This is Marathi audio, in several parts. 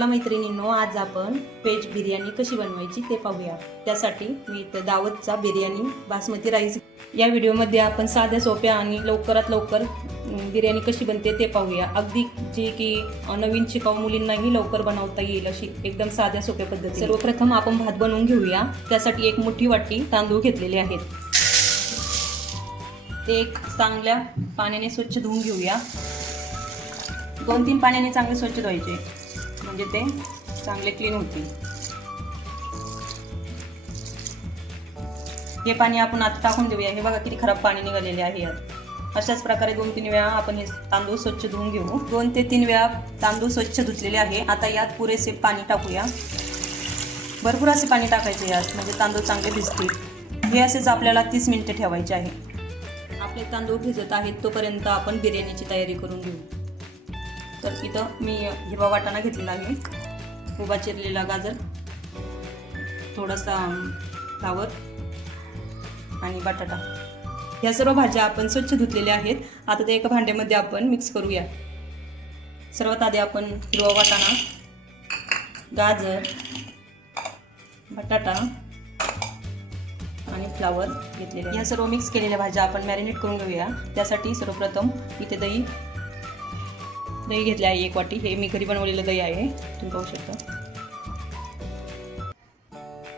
चला मैत्रिणींनो, आज आपण व्हेज बिर्याणी कशी बनवायची ते पाहूया। त्यासाठी मी इथं दावतचा बिर्याणी बासमती राईस या व्हिडिओमध्ये आपण साध्या सोप्या आणि लवकरात लवकर बिर्याणी कशी बनते ते पाहूया। अगदी जे की नवीन शिकाऊ मुलींनाही लवकर बनवता येईल अशी एकदम साध्या सोप्या पद्धती। सर्वप्रथम आपण भात बनवून घेऊया। त्यासाठी एक मोठी वाटी तांदूळ घेतलेले आहेत, ते एक चांगल्या पाण्याने स्वच्छ धुवून घेऊया। 2-3 पाण्याने चांगले स्वच्छ धुवायचे, म्हणजे ते चांगले क्लीन होतील। हे पाणी आपण आता टाकून देऊया। हे बघा किती खराब पाणी निघालेले आहे यात। अशाच प्रकारे 2-3 वेळा आपण हे तांदूळ स्वच्छ धुवून घेऊ। 2 ते 3 वेळा तांदूळ स्वच्छ धुतलेले आहे। आता यात पुरेसे पाणी टाकूया। भरपूर असे पाणी टाकायचे यात, म्हणजे तांदूळ चांगले भिजतील। हे असेच आपल्याला 30 मिनिटे ठेवायचे आहे। आपले तांदूळ भिजत आहेत तोपर्यंत आपण बिर्याणीची तयारी करून घेऊ। तर इथं मी हिरवा वाटाणा घेतलेला आहे, उभा चिरलेला गाजर, थोडासा फ्लावर आणि बटाटा। या सर्व भाज्या आपण स्वच्छ धुतलेल्या आहेत। आता ते एका भांड्यामध्ये आपण मिक्स करूया। सर्वात आधी आपण हिरवा वाटाणा, गाजर, बटाटा आणि फ्लावर घेतलेले। या सर्व मिक्स केलेल्या भाज्या आपण मॅरिनेट करून घेऊया। त्यासाठी सर्वप्रथम इथे दही घेतले आहे 1 वाटी। हे मी घरी बनवलेलं दही आहे, तुम्ही पाहू शकता।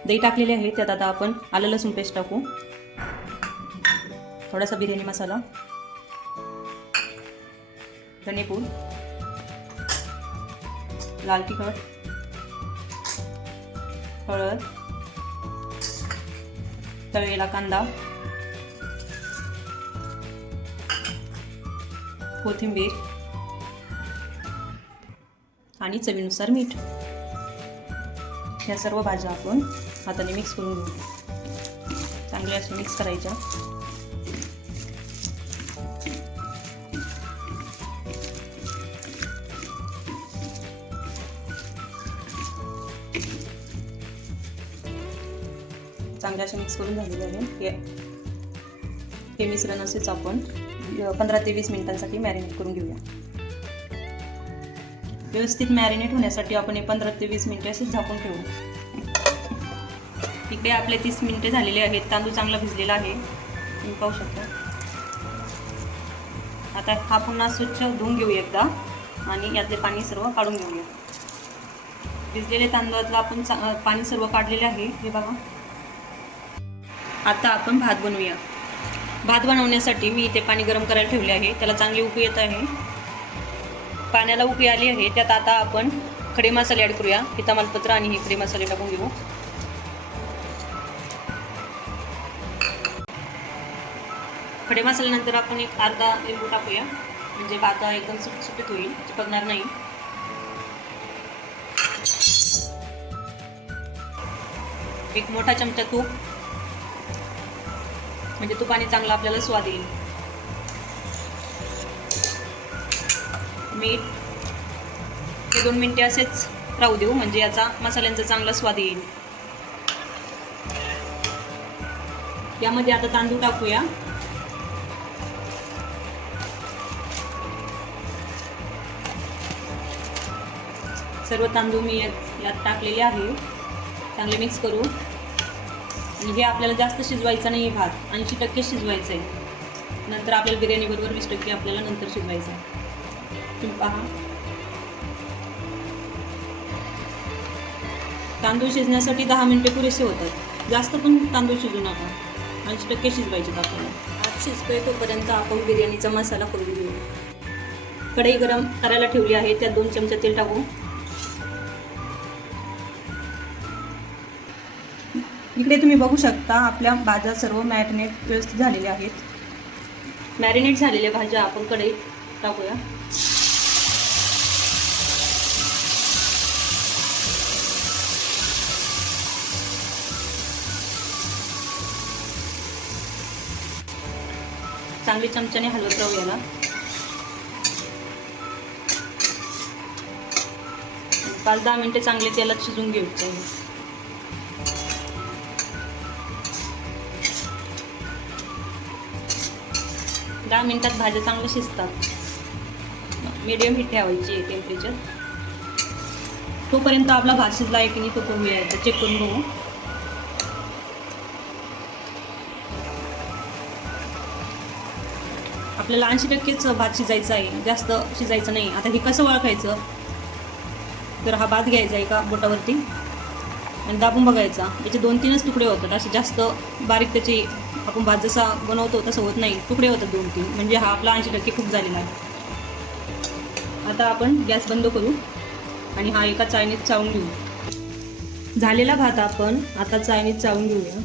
दही टाकलेले आहे, त्यात आता आपण आलं लसूण पेस्ट टाकू, थोडासा बिर्याणी मसाला, धनेपूड, लाल तिखट, हळद, तळलेला कांदा, कोथिंबीर आणि चवीनुसार मीठ। ह्या सर्व भाज्या आपण हाताने मिक्स करून घेऊ। चांगले असे मिक्स करायच्या। चांगले असे मिक्स करून झालेले आहे। हे मिश्रण असेच आपण 15 ते 20 मिनिटांसाठी मॅरिनेट करून घेऊया। व्यवस्थित मॅरिनेट होण्यासाठी आपण हे 15 ते 20 मिनिटे असेच झाकून ठेवू। इकडे आपले 30 मिनिटे झालेले आहेत। तांदूळ चांगला भिजलेला आहे, तुम्ही पाहू शकता। आता हा पुन्हा स्वच्छ धुवून घेऊ एकदा आणि यातले पाणी सर्व काढून घेऊया। भिजलेले तांदूळातलं आपण पाणी सर्व काढलेले आहे, हे बघा। आता आपण भात बनवूया। भात बनवण्यासाठी मी इथे पाणी गरम करायला ठेवले आहे, त्याला चांगली उकळी येत आहे। पाण्याला उकळी आली आहे, त्यात आता आपण खडे मसाले ॲड करूया। हे तमालपत्र आणि हे खडे मसाले टाकून घेऊ। खडे मसाल्यानंतर आपण एक अर्धा लिंबू टाकूया, म्हणजे भात एकदम सुटसुटीत होईल, चिपकणार नाही। एक मोठा चमचा तूप, म्हणजे तुपाने चांगला आपल्याला स्वाद येईल। मीठ, हे 2 मिनिटे असेच राहू देऊ, म्हणजे याचा मसाल्यांचा चांगला स्वाद येईल। यामध्ये आता तांदूळ टाकूया। सर्व तांदूळ मी यात टाकलेले आहे। चांगले मिक्स करू। आणि हे आपल्याला जास्त शिजवायचं नाही, भात 80% शिजवायचं आहे। नंतर आपल्याला बिर्याणी बरोबर 20% आपल्याला नंतर शिजवायचं आहे। तुम्ही पहा, तांदूळ शिजण्यासाठी 10 मिनिटे पुरेसे होतात। जास्त पण तांदूळ शिजू नका, 80% शिजवायचे आपल्याला। भात शिजतोय तोपर्यंत आपण बिर्याणीचा मसाला करून घेऊ। कढई गरम करायला ठेवली आहे, त्यात 2 चमचे तेल टाकू। इकडे तुम्ही बघू शकता आपल्या भाज्या सर्व मॅरिनेट व्यवस्थित झालेल्या आहेत। मॅरिनेट झालेल्या भाज्या आपण कढईत टाकूया। चांगली चमच्याने हलवत राहू याला। 5-10 मिनिटे चांगले तेलात शिजून घ्यायचे। 10 मिनिटात भाज्या चांगल्या शिजतात। मीडियम हीट ठेवायची टेम्परेचर। तोपर्यंत आपला भात शिजला आहे की नाही तो करून घ्यायचा, चेक करून बघू. आपल्याला 80%च भात शिजायचा आहे, जास्त शिजायचं नाही. आता हे कसं ओळखायचं, तर हा भात घ्यायचा एका बोटावरती आणि दाबून बघायचा. याचे 2-3च तुकडे होतात, असे जास्त बारीक त्याचे आपण भात जसा बनवतो तसं होत नाही, तुकडे होतात 2-3, म्हणजे हा आपला 80% खूप झालेला आहे. आता आपण गॅस बंद करू आणि हा एका चाळणीत चाळून घेऊ. झालेला भात आपण आता चाळणीत चाळून घेऊया.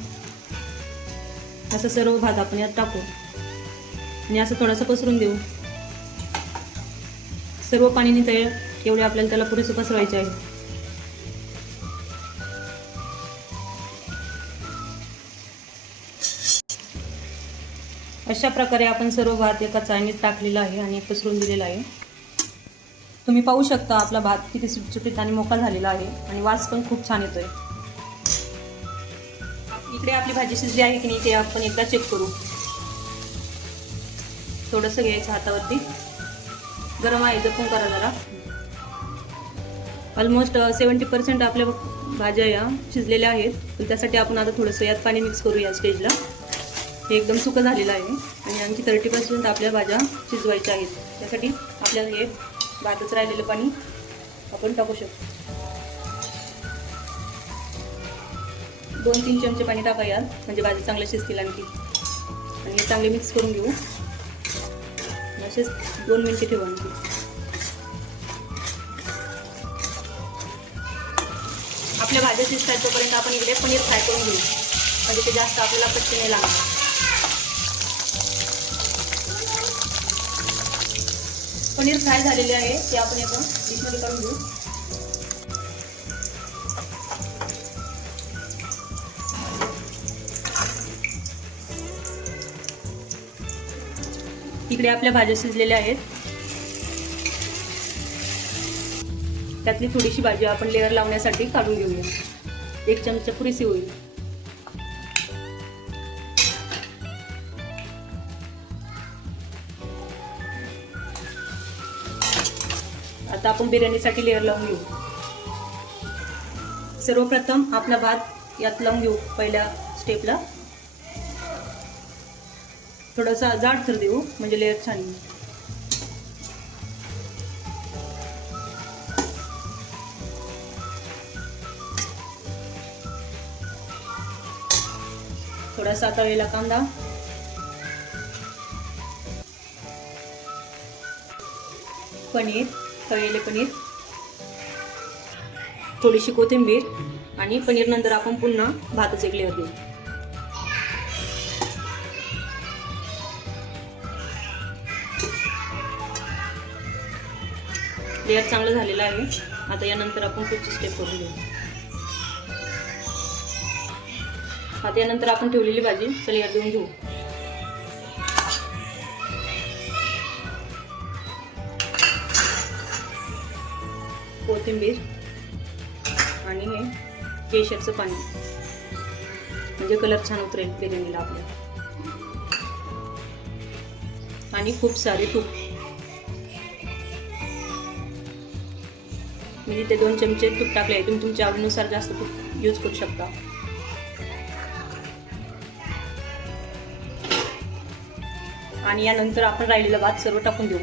असं सर्व भात आपण यात टाकू आणि असं थोडंसं पसरून देऊ. सर्व पाणी नितळेल एवढे आपल्याला त्याला पुरेसे पसरवायचे आहे. अशा प्रकारे आपण सर्व भात एका चाळणीत टाकलेला आहे आणि पसरून दिलेला आहे. तुम्ही पाहू शकता आपला भात किती सुटसुटीत आणि मोकळा झालेला आहे आणि वास पण खूप छान येतोय. इकडे आपली भाजी शिजली आहे की नाही ते आपण एकदा चेक करू. थोडंसं घ्यायचं हातावरती, गरम आहे जपून करा जरा. ऑलमोस्ट 70% आपल्या भाज्या या शिजलेल्या आहेत, पण त्यासाठी आपण आता थोडंसं यात पाणी मिक्स करू या स्टेजला. हे एकदम सुकं झालेलं आहे आणि आणखी 30% आपल्या भाज्या शिजवायच्या आहेत. त्यासाठी आपल्याला हे भातच राहिलेलं पाणी आपण टाकू शकतो. 2-3 चमचे पाणी टाका यात, म्हणजे भाजी चांगल्या शिजतील आणखी. आणि हे चांगले मिक्स करून घेऊ. असेच 2 मिनिटे ठेवू आणखी. आपल्या भाज्या शिजतात तोपर्यंत आपण इकडे पनीर फ्राय करून घेऊ, म्हणजे ते जास्त आपल्याला कच्चे नाही लागणार. पनीर फ्राय झालेले आहे ते आपण एका डिशमध्ये काढून घेऊ. इकडे आपल्या भाज्या शिजलेल्या आहेत. त्यातली थोडीशी भाजी आपण लेअर लावण्यासाठी काढून घेऊया. 1 चमचा पुरेशी होईल. आता आपण बिर्याणीसाठी लेअर लावून घेऊ. सर्वप्रथम आपला भात यात लावून घेऊ. पहिल्या स्टेपला थोडासा जाड थर देऊ, म्हणजे लेअर छान येईल. थोडासा तळलेला कांदा, पनीर, तळलेले पनीर, थोडीशी कोथिंबीर आणि पनीर नंतर आपण पुन्हा भातच एक लेअर देऊ. लेअर चांगलं झालेलं आहे. आता यानंतर आपण पुढची स्टेप करून घेऊ. आता यानंतर आपण ठेवलेली भाजी लेअर देऊन घेऊ. कोथिंबीर आणि हे केशरचं पाणी, म्हणजे कलर छान उतरेल बिर्याणीला आपल्या. आणि खूप सारे तूप, मी इथे 2 चमचे तूप टाकले आहे. तुम्ही तुमच्या आवडीनुसार जास्त तूप यूज करू शकता. आणि यानंतर आपण राहिलेला भात सर्व टाकून देऊ.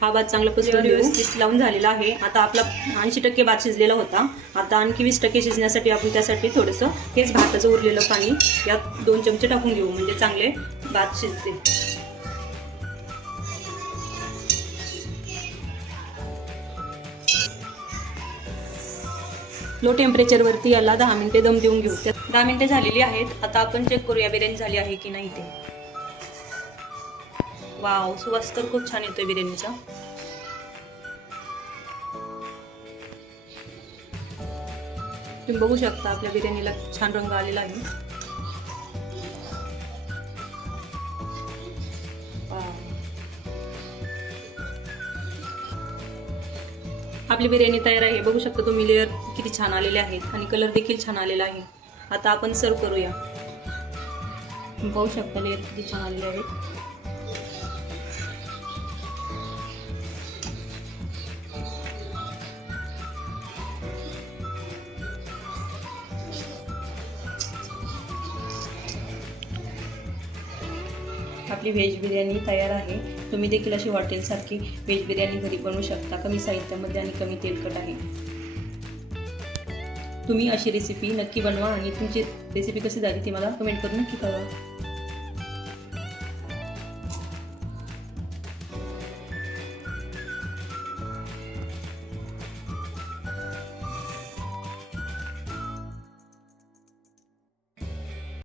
हा भात चांगला पसरून व्यवस्थित लावून झालेला आहे. आता आपला 80% भात शिजलेला होता. आता आणखी 20% शिजण्यासाठी आपण त्यासाठी थोडंसं हेच भाताचं उरलेलं पाणी यात 2 चमचे टाकून घेऊ, म्हणजे चांगले भात शिजते. लो टेम्परेचरवरती याला 10 मिनिटे दम देऊन घेऊ. 10 मिनिटे झालेली आहेत. आता आपण चेक करूया बिर्याणी झाली आहे की नाही ते. वाव, सुवास तर खूप छान येतोय बिर्याणीचा. तुम्ही बघू शकता आपल्या बिर्याणीला छान रंग आलेला आहे. आपली बिर्याणी तयार आहे. बघू शकता तुम्ही लेअर किती छान आलेले आहेत आणि कलर देखील छान आलेला आहे. आता आपण सर्व करूया. पाहू शकता लेअर किती छान आलेले आहेत. आपली व्हेज बिर्याणी तयार आहे. तुम्ही देखील अशी हॉटेलसारखी व्हेज बिर्याणी घरी बनवू शकता. कमी साहित्यामध्ये आणि कमी तेलकट आहे. तुम्ही अशी रेसिपी नक्की बनवा आणि तुमची रेसिपी कशी झाली ती मला कमेंट करून नक्की कळवा.